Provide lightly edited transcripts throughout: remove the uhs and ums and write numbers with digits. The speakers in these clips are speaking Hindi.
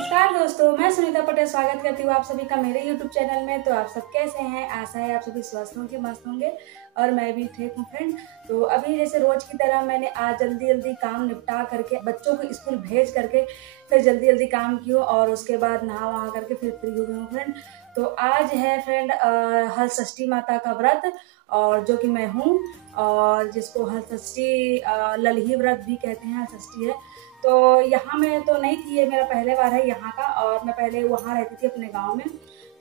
नमस्कार दोस्तों, मैं सुनीता पटेल स्वागत करती हूँ आप सभी का मेरे YouTube चैनल में। तो आप सब कैसे हैं? आशा है आप सभी स्वस्थ होंगे, मस्त होंगे और मैं भी ठीक हूँ फ्रेंड। तो अभी जैसे रोज की तरह मैंने आज जल्दी जल्दी काम निपटा करके बच्चों को स्कूल भेज करके फिर जल्दी जल्दी काम की और उसके बाद नहा वहा करके फिर फ्री हो गई हूँ फ्रेंड। तो आज है फ्रेंड हल षष्ठी माता का व्रत, और जो कि मैं हूँ, और जिसको हल षष्ठी ललही व्रत भी कहते हैं, हल षष्ठी है। तो यहाँ मैं तो नहीं थी, ये मेरा पहले बार है यहाँ का, और मैं पहले वहाँ रहती थी अपने गांव में।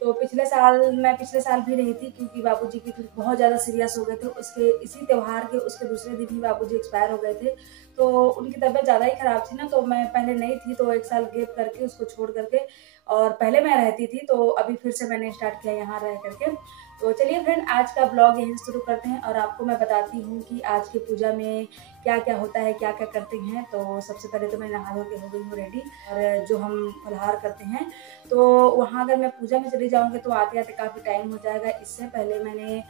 तो पिछले साल भी नहीं थी, क्योंकि बाबूजी की फिर बहुत ज़्यादा सीरियस हो गए थे। उसके इसी त्यौहार के उसके दूसरे दिन ही बाबूजी एक्सपायर हो गए थे। तो उनकी तबीयत ज़्यादा ही ख़राब थी ना, तो मैं पहले नहीं थी, तो एक साल गैप करके उसको छोड़ करके और पहले मैं रहती थी, तो अभी फिर से मैंने स्टार्ट किया यहाँ रह करके। तो चलिए फ्रेंड, आज का ब्लॉग यहीं शुरू करते हैं और आपको मैं बताती हूँ कि आज की पूजा में क्या क्या होता है, क्या क्या करते हैं। तो सबसे पहले तो मैं नहा धो के हो गई हूँ रेडी, और जो हम फलाहार करते हैं तो वहाँ अगर मैं पूजा में चली जाऊँगी तो आते आते काफ़ी टाइम हो जाएगा। इससे पहले मैंने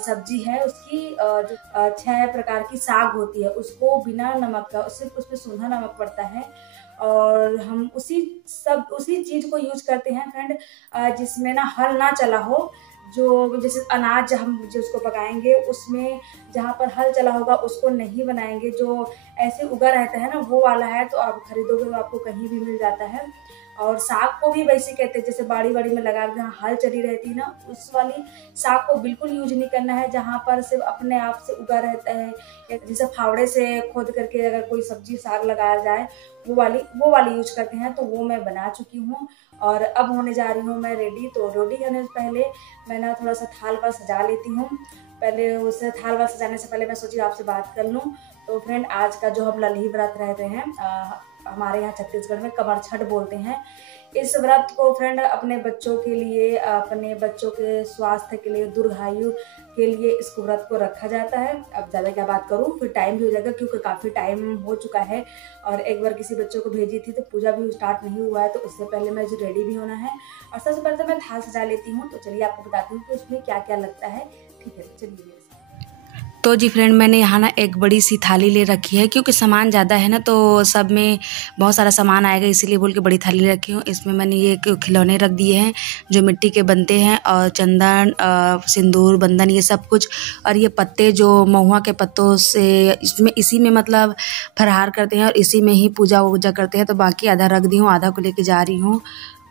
सब्जी है उसकी जो 6 प्रकार की साग होती है, उसको बिना नमक का, सिर्फ उस पर सूंधा नमक पड़ता है, और हम उसी चीज़ को यूज करते हैं फ्रेंड, जिसमें ना हल ना चला हो। जो जैसे अनाज हम जो उसको पकाएंगे उसमें जहाँ पर हल चला होगा उसको नहीं बनाएंगे। जो ऐसे उगा रहता है ना, वो वाला है, तो आप खरीदोगे तो आपको कहीं भी मिल जाता है। और साग को भी वैसे कहते हैं, जैसे बाड़ी बाड़ी में लगा जहाँ हल चली रहती है ना, उस वाली साग को बिल्कुल यूज नहीं करना है। जहाँ पर सिर्फ अपने आप से उगा रहता है, या जैसे फावड़े से खोद करके अगर कोई सब्जी साग लगाया जाए, वो वाली यूज करते हैं। तो वो मैं बना चुकी हूँ और अब होने जा रही हूँ मैं रेडी। तो रेडी होने से पहले मैं ना थोड़ा सा थाल पर सजा लेती हूँ। पहले उसे थाल पर सजाने से पहले मैं सोची आपसे बात कर लूँ। तो फ्रेंड, आज का जो हम ललही व्रत रहते हैं, हमारे यहाँ छत्तीसगढ़ में कमर छठ बोलते हैं। इस व्रत को फ्रेंड अपने बच्चों के लिए, अपने बच्चों के स्वास्थ्य के लिए, दीर्घायु के लिए इस व्रत को रखा जाता है। अब ज़्यादा क्या बात करूँ, फिर टाइम भी हो जाएगा, क्योंकि काफ़ी टाइम हो चुका है और एक बार किसी बच्चों को भेजी थी तो पूजा भी स्टार्ट नहीं हुआ है। तो उससे पहले मुझे रेडी भी होना है, और सबसे पहले तो मैं थाल सजा लेती हूँ। तो चलिए आपको बताती हूँ कि उसमें क्या क्या लगता है। ठीक है, चलिए। तो जी फ्रेंड, मैंने यहाँ ना एक बड़ी सी थाली ले रखी है, क्योंकि सामान ज़्यादा है ना, तो सब में बहुत सारा सामान आएगा, इसीलिए बोल के बड़ी थाली ले रखी हूँ। इसमें मैंने ये खिलौने रख दिए हैं जो मिट्टी के बनते हैं, और चंदन, सिंदूर, बंधन, ये सब कुछ। और ये पत्ते जो महुआ के पत्तों से इसी में मतलब फरहार करते हैं और इसी में ही पूजा वूजा करते हैं। तो बाकी आधा रख दी हूँ, आधा को लेके जा रही हूँ।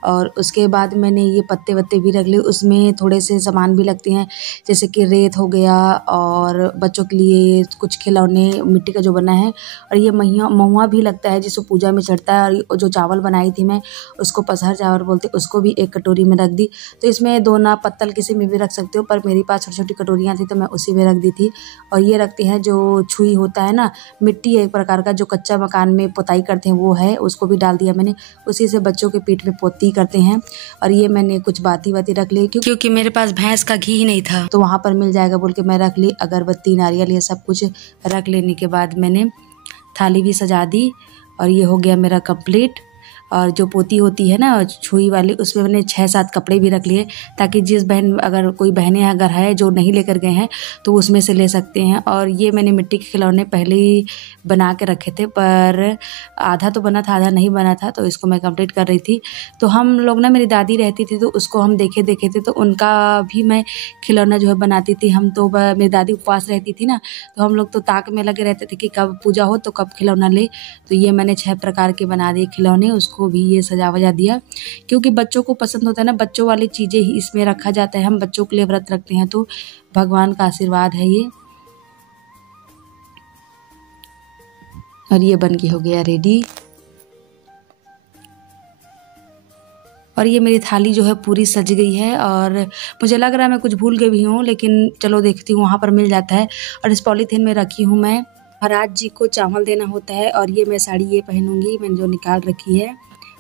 और उसके बाद मैंने ये पत्ते वत्ते भी रख लिए, उसमें थोड़े से सामान भी लगते हैं, जैसे कि रेत हो गया, और बच्चों के लिए कुछ खिलौने मिट्टी का जो बना है, और ये महुआ भी लगता है जिसको पूजा में चढ़ता है। और जो चावल बनाई थी मैं, उसको पसहर चावल बोलते, उसको भी एक कटोरी में रख दी। तो इसमें दोना पत्तल किसी में भी रख सकते हो, पर मेरे पास छोटी छोटी कटोरियाँ थी तो मैं उसी में रख दी थी। और ये रखते हैं जो छुई होता है ना, मिट्टी एक प्रकार का, जो कच्चा मकान में पोताई करते हैं वो है, उसको भी डाल दिया मैंने। उसी से बच्चों के पीठ में पोती करते हैं। और ये मैंने कुछ बाती रख ली, क्योंकि मेरे पास भैंस का घी ही नहीं था, तो वहाँ पर मिल जाएगा बोल के मैं रख ली। अगरबत्ती, नारियल, ये सब कुछ रख लेने के बाद मैंने थाली भी सजा दी, और ये हो गया मेरा कंप्लीट। और जो पोती होती है ना छुई वाली, उसमें मैंने 6-7 कपड़े भी रख लिए, ताकि जिस बहन, अगर कोई बहनें अगर है जो नहीं लेकर गए हैं तो उसमें से ले सकते हैं। और ये मैंने मिट्टी के खिलौने पहले ही बना के रखे थे, पर आधा तो बना था, आधा नहीं बना था, तो इसको मैं कंप्लीट कर रही थी। तो हम लोग ना, मेरी दादी रहती थी तो उसको हम देखे थे, तो उनका भी मैं खिलौना जो है बनाती थी। हम तो मेरी दादी उपवास रहती थी ना, तो हम लोग तो ताक में लगे रहते थे कि कब पूजा हो तो कब खिलौना ले। तो ये मैंने 6 प्रकार के बना दिए खिलौने, उसको भी ये सजा वजा दिया, क्योंकि बच्चों को पसंद होता है ना, बच्चों वाली चीज़ें ही इसमें रखा जाता है। हम बच्चों के लिए व्रत रखते हैं, तो भगवान का आशीर्वाद है ये। और ये बन के हो गया रेडी। और ये मेरी थाली जो है पूरी सज गई है, और मुझे लग रहा है मैं कुछ भूल गई भी हूँ, लेकिन चलो देखती हूँ, वहाँ पर मिल जाता है। और इस पॉलीथीन में रखी हूँ मैं। महाराज जी को चावल देना होता है, और ये मैं साड़ी ये पहनूंगी, मैंने जो निकाल रखी है,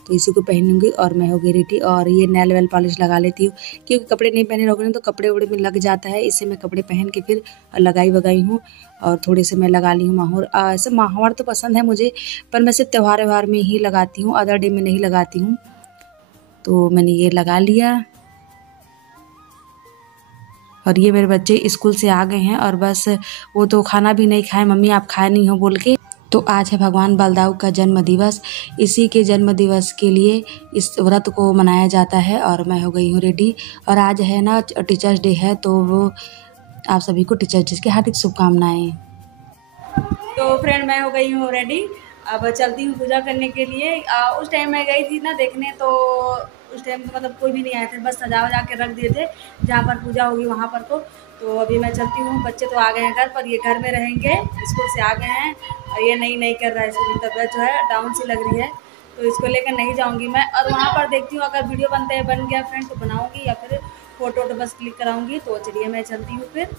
तो इसी को पहनूंगी। और मैं हो गई रेडी। और ये नेल वेल पॉलिश लगा लेती हूँ, क्योंकि कपड़े नहीं पहने रहोगे ना तो कपड़े वपड़े में लग जाता है। इससे मैं कपड़े पहन के फिर लगाई वगाई हूँ, और थोड़े से मैं लगा ली हूँ माहौर। ऐसे माहौर तो पसंद है मुझे, पर मैं सिर्फ त्यौहार व्यवहार में ही लगाती हूँ, अदर डे में नहीं लगाती हूँ। तो मैंने ये लगा लिया। और ये मेरे बच्चे स्कूल से आ गए हैं, और बस वो तो खाना भी नहीं खाए, मम्मी आप खाए नहीं हो बोल के। तो आज है भगवान बलदाऊ का जन्म दिवस। इसी के जन्म दिवस के लिए इस व्रत को मनाया जाता है और मैं हो गई हूँ रेडी। और आज है ना टीचर्स डे है, तो वो आप सभी को टीचर्स डे की हार्दिक शुभकामनाएं। तो फ्रेंड मैं हो गई हूँ रेडी, अब चलती हूँ पूजा करने के लिए। उस टाइम मैं गई थी ना देखने, तो उस टाइम मतलब कोई भी नहीं आए थे, बस सजा वजा के रख दिए थे जहाँ पर पूजा होगी वहाँ पर। तो अभी मैं चलती हूँ। बच्चे तो आ गए हैं घर पर, ये घर में रहेंगे, स्कूल से आ गए हैं और ये नहीं कर रहा है, इसकी तबीयत जो है डाउन सी लग रही है, तो इसको लेकर नहीं जाऊँगी मैं। और वहाँ पर देखती हूँ अगर वीडियो बन गया फ्रेंड तो बनाऊँगी, या फिर फ़ोटो तो बस क्लिक कराऊँगी। तो चलिए मैं चलती हूँ फिर।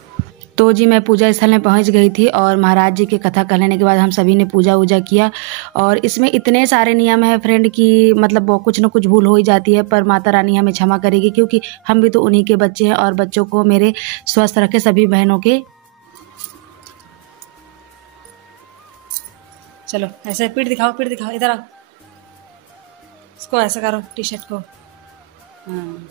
तो जी मैं पूजा स्थल में पहुंच गई थी और महाराज जी की कथा कर लेने के बाद हम सभी ने पूजा वूजा किया। और इसमें इतने सारे नियम है फ्रेंड कि मतलब वो कुछ न कुछ भूल हो ही जाती है, पर माता रानी हमें क्षमा करेगी, क्योंकि हम भी तो उन्हीं के बच्चे हैं। और बच्चों को मेरे स्वस्थ रखे, सभी बहनों के। चलो ऐसे पीठ दिखाओ, इधर आओ, इसको ऐसा करो, टी शर्ट को। हाँ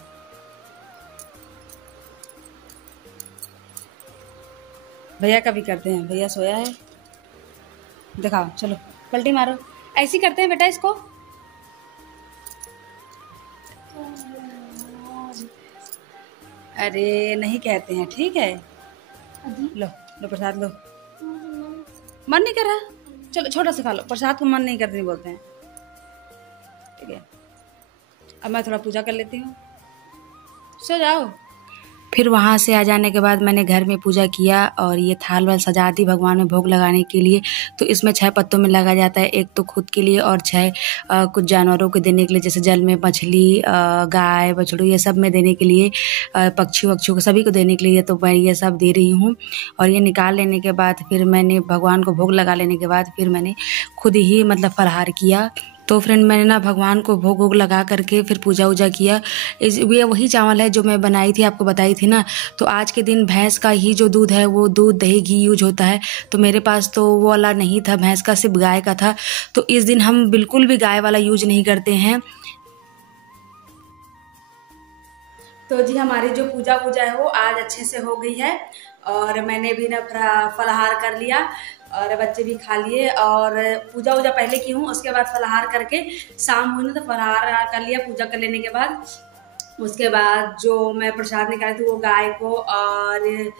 भैया का भी करते हैं, भैया सोया है, दिखाओ। चलो पलटी मारो, ऐसे करते हैं बेटा इसको। अरे नहीं कहते हैं, ठीक है। लो लो प्रसाद लो। मन नहीं कर रहा, चलो छोटा सा खा लो, प्रसाद को मन नहीं करते नहीं बोलते हैं, ठीक है। अब मैं थोड़ा पूजा कर लेती हूँ, सो जाओ। फिर वहाँ से आ जाने के बाद मैंने घर में पूजा किया और ये थाल वाल सजा दी भगवान में भोग लगाने के लिए। तो इसमें 6 पत्तों में लगा जाता है, एक तो खुद के लिए और 6 कुछ जानवरों को देने के लिए, जैसे जल में मछली, गाय बछड़ू, ये सब में देने के लिए, पक्षी वक्षियों को सभी को देने के लिए। तो मैं ये सब दे रही हूँ। और ये निकाल लेने के बाद फिर मैंने भगवान को भोग लगा लेने के बाद फिर मैंने खुद ही मतलब फलाहार किया। तो फ्रेंड मैंने ना भगवान को भोग वोग लगा करके फिर पूजा वूजा किया। ये वही चावल है जो मैं बनाई थी, आपको बताई थी ना। तो आज के दिन भैंस का ही जो दूध है वो दूध दही घी यूज होता है, तो मेरे पास तो वो वाला नहीं था, भैंस का सिर्फ गाय का था। तो इस दिन हम बिल्कुल भी गाय वाला यूज नहीं करते हैं। तो जी हमारी जो पूजा है वो आज अच्छे से हो गई है, और मैंने भी ना फलाहार कर लिया और बच्चे भी खा लिए। और पूजा वूजा पहले की हूँ, उसके बाद फलाहार करके शाम हुई ना तो फलाहार कर लिया पूजा कर लेने के बाद। उसके बाद जो मैं प्रसाद निकाली थी वो गाय को और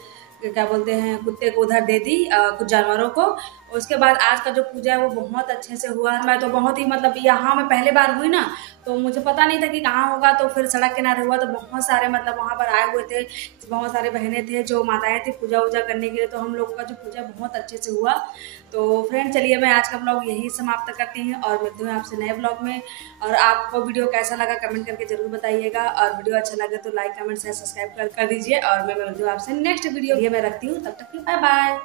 क्या बोलते हैं कुत्ते को उधर दे दी, कुछ जानवरों को। उसके बाद आज का जो पूजा है वो बहुत अच्छे से हुआ। मैं तो बहुत ही मतलब यहाँ मैं पहले बार हुई ना, तो मुझे पता नहीं था कि कहाँ होगा। तो फिर सड़क किनारे हुआ, तो बहुत सारे मतलब वहाँ पर आए हुए थे, बहुत सारे बहनें थे जो माताएं थी पूजा वूजा करने के लिए। तो हम लोगों का जो पूजा बहुत अच्छे से हुआ। तो फ्रेंड चलिए मैं आज का ब्लॉग यही समाप्त करती हूँ और मिलती हूँ आपसे नए ब्लॉग में। और आपको वीडियो कैसा लगा कमेंट करके जरूर बताइएगा, और वीडियो अच्छा लगे तो लाइक कमेंट शेयर सब्सक्राइब कर दीजिए। और मैं मिलती हूँ आपसे नेक्स्ट वीडियो, ये मैं रखती हूँ, तब तक बाय बाय।